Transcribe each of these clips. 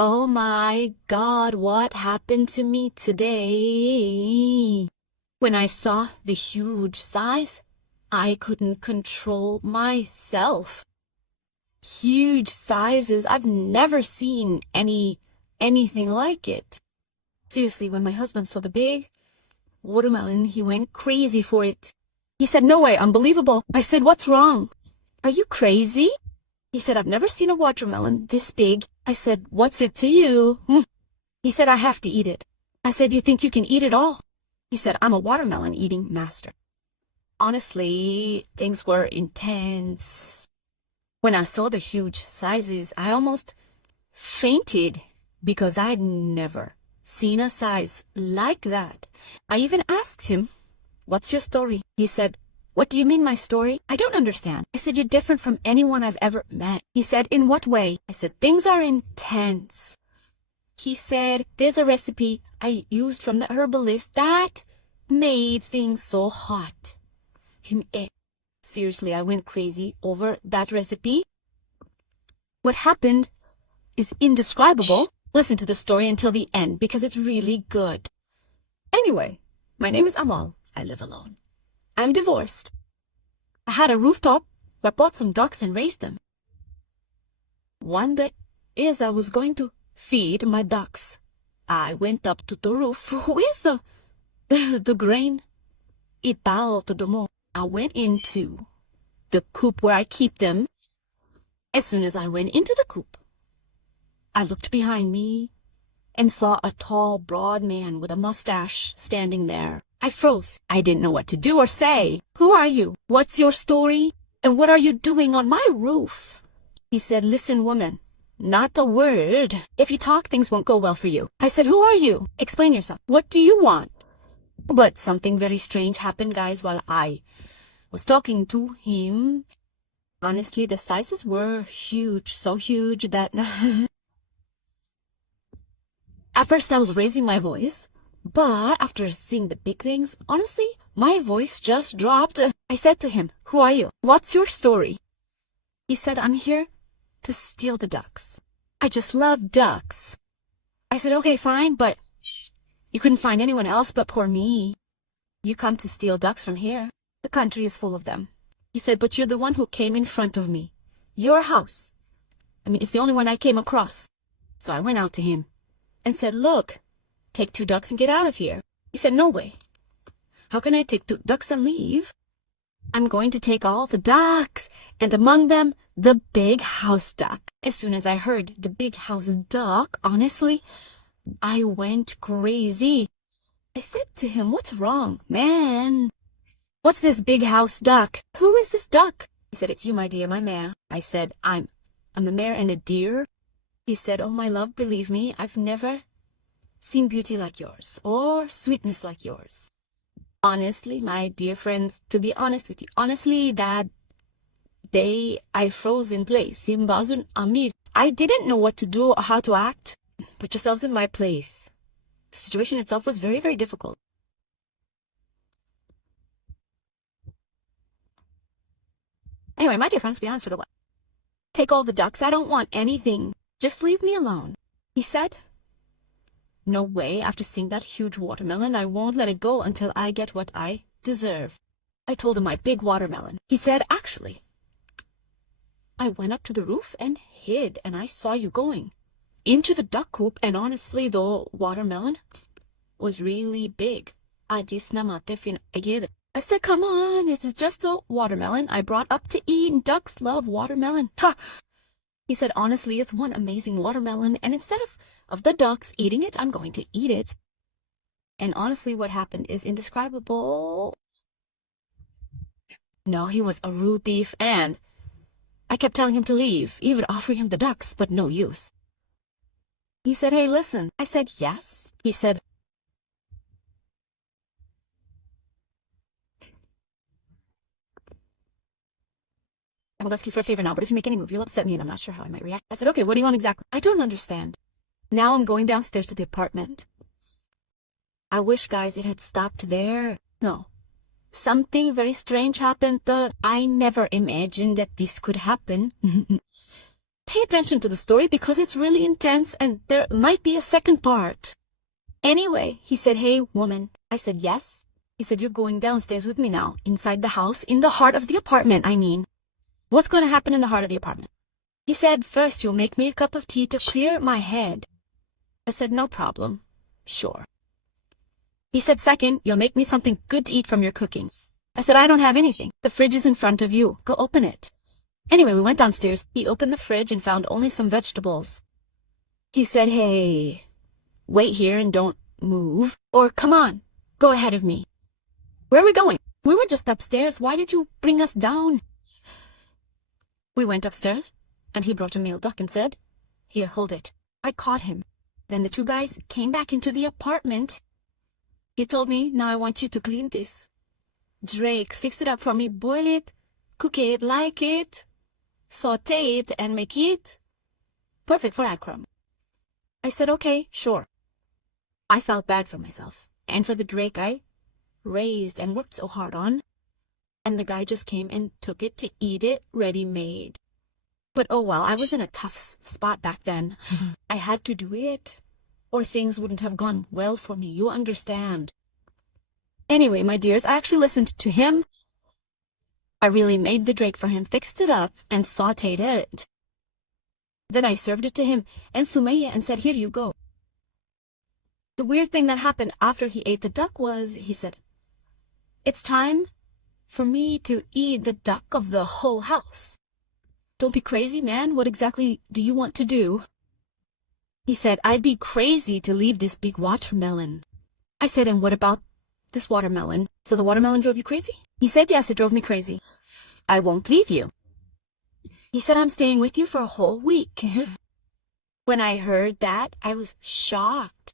Oh my God, what happened to me today? When I saw the huge size, I couldn't control myself. Huge sizes, I've never seen anything like it. Seriously, when my husband saw the big watermelon, he went crazy for it. He said, "No way, unbelievable." I said, "What's wrong? Are you crazy?" He said, "I've never seen a watermelon this big." I said, "What's it to you?" He said, "I have to eat it." I said, "You think you can eat it all?" He said, "I'm a watermelon eating master." Honestly, things were intense. When I saw the huge sizes, I almost fainted because I'd never seen a size like that. I even asked him, "What's your story?" He said, "What do you mean, my story? I don't understand." I said, "You're different from anyone I've ever met." He said, "In what way?" I said, "Things are intense." He said, "There's a recipe I used from the herbalist that made things so hot." Seriously, I went crazy over that recipe. What happened is indescribable. Listen to the story until the end because it's really good. Anyway, my name is Amal. I live alone. I'm divorced. I had a rooftop where I bought some ducks and raised them. One day, as I was going to feed my ducks, I went up to the roof with the grain. It bowed to the moon. I went into the coop where I keep them. As soon as I went into the coop, I looked behind me and saw a tall, broad man with a mustache standing there. I froze. I didn't know what to do or say. "Who are you? What's your story? And what are you doing on my roof?" He said, "Listen, woman, not a word. If you talk, things won't go well for you." I said, "Who are you? Explain yourself. What do you want?" But something very strange happened, guys, while I was talking to him. Honestly, the sizes were huge, so huge that at first I was raising my voice, but after seeing the big things, honestly, my voice just dropped. I said to him, "Who are you? What's your story?" He said, "I'm here to steal the ducks. I just love ducks." I said, "Okay, fine, but you couldn't find anyone else but poor me. You come to steal ducks from here. The country is full of them." He said, "But you're the one who came in front of me. Your house. It's the only one I came across." So I went out to him and said, "Look, take 2 ducks and get out of here." He said, "No way. How can I take 2 ducks and leave? I'm going to take all the ducks, and among them, the big house duck." As soon as I heard the big house duck, honestly, I went crazy. I said to him, "What's wrong, man? What's this big house duck? Who is this duck?" He said, "It's you, my dear, my mare." I said, I'm a mare and a deer." He said, "Oh, my love, believe me, I've never seen beauty like yours, or sweetness like yours." Honestly, my dear friends, to be honest with you, honestly, that day I froze in place. I didn't know what to do or how to act. Put yourselves in my place. The situation itself was very, very difficult. Anyway, my dear friends, to be honest with you, take all the ducks. I don't want anything. Just leave me alone. He said, "No way. After seeing that huge watermelon, I won't let it go until I get what I deserve." I told him my big watermelon. He said, "Actually, I went up to the roof and hid, and I saw you going into the duck coop, and honestly, the watermelon was really big. I said, "Come on, it's just a watermelon I brought up to eat, and ducks love watermelon." Ha! He said, "Honestly, it's one amazing watermelon, and instead of the ducks eating it, I'm going to eat it." And honestly, what happened is indescribable. No, he was a rude thief, and I kept telling him to leave, even offering him the ducks, but no use. He said, "Hey, listen." I said, "Yes." He said, "I will ask you for a favor now, but if you make any move, you'll upset me, and I'm not sure how I might react." I said, "Okay, what do you want exactly?" "I don't understand. Now I'm going downstairs to the apartment." I wish, guys, it had stopped there. No. Something very strange happened that I never imagined that this could happen. Pay attention to the story because it's really intense and there might be a second part. Anyway, he said, hey, woman. I said, yes. He said, you're going downstairs with me now, inside the house, in the heart of the apartment, I mean. What's going to happen in the heart of the apartment? He said, first, you'll make me a cup of tea to clear my head. I said, no problem. Sure. He said, second, you'll make me something good to eat from your cooking. I said, I don't have anything. The fridge is in front of you. Go open it. Anyway, we went downstairs. He opened the fridge and found only some vegetables. He said, hey, wait here and don't move. Or come on, go ahead of me. Where are we going? We were just upstairs. Why did you bring us down? We went upstairs, and he brought a male duck and said, here, hold it. I caught him. Then the two guys came back into the apartment. He told me, now I want you to clean this. Drake, fix it up for me, boil it, cook it, like it, saute it, and make it perfect for Akram. I said, okay, sure. I felt bad for myself, and for the Drake I raised and worked so hard on, and the guy just came and took it to eat it ready-made. But oh well, I was in a tough spot back then. I had to do it, or things wouldn't have gone well for me, you understand. Anyway, my dears, I actually listened to him. I really made the Drake for him, fixed it up, and sauteed it. Then I served it to him and Sumaya and said, here you go. The weird thing that happened after he ate the duck was, he said, it's time for me to eat the duck of the whole house. Don't be crazy, man. What exactly do you want to do? He said, I'd be crazy to leave this big watermelon. I said, and what about this watermelon? So the watermelon drove you crazy? He said, yes, it drove me crazy. I won't leave you. He said, I'm staying with you for a whole week. When I heard that, I was shocked.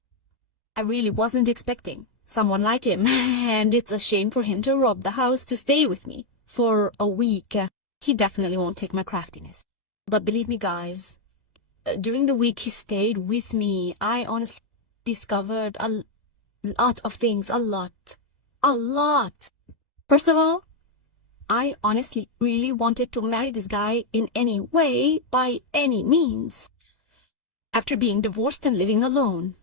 I really wasn't expecting someone like him, and it's a shame for him to rob the house to stay with me for a week. He definitely won't take my craftiness. But believe me, guys, during the week he stayed with me, I honestly discovered a lot of things, a lot. First of all, I honestly really wanted to marry this guy in any way, by any means. After being divorced and living alone,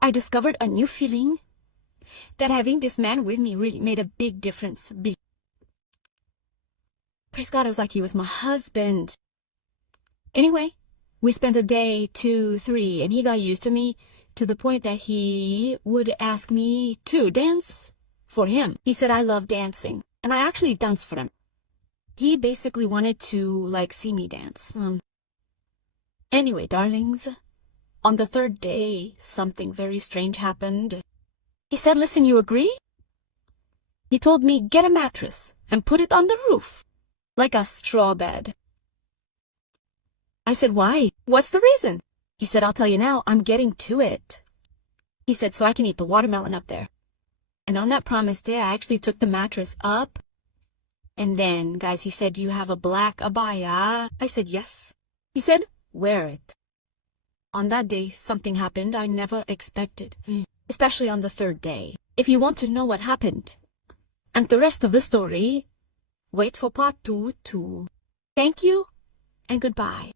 I discovered a new feeling that having this man with me really made a big difference. Praise God, it was like he was my husband. Anyway, we spent a day, 2, 3, and he got used to me to the point that he would ask me to dance for him. He said I love dancing, and I actually danced for him. He basically wanted to, see me dance. Anyway, darlings, on the 3rd day, something very strange happened. He said, listen, you agree? He told me, get a mattress and put it on the roof, like a straw bed. I said, why? What's the reason? He said, I'll tell you now, I'm getting to it. He said, so I can eat the watermelon up there. And on that promised day, I actually took the mattress up. And then, guys, he said, do you have a black abaya? I said, yes. He said, wear it. On that day, something happened I never expected, especially on the 3rd day. If you want to know what happened and the rest of the story, wait for part 2. Thank you and goodbye.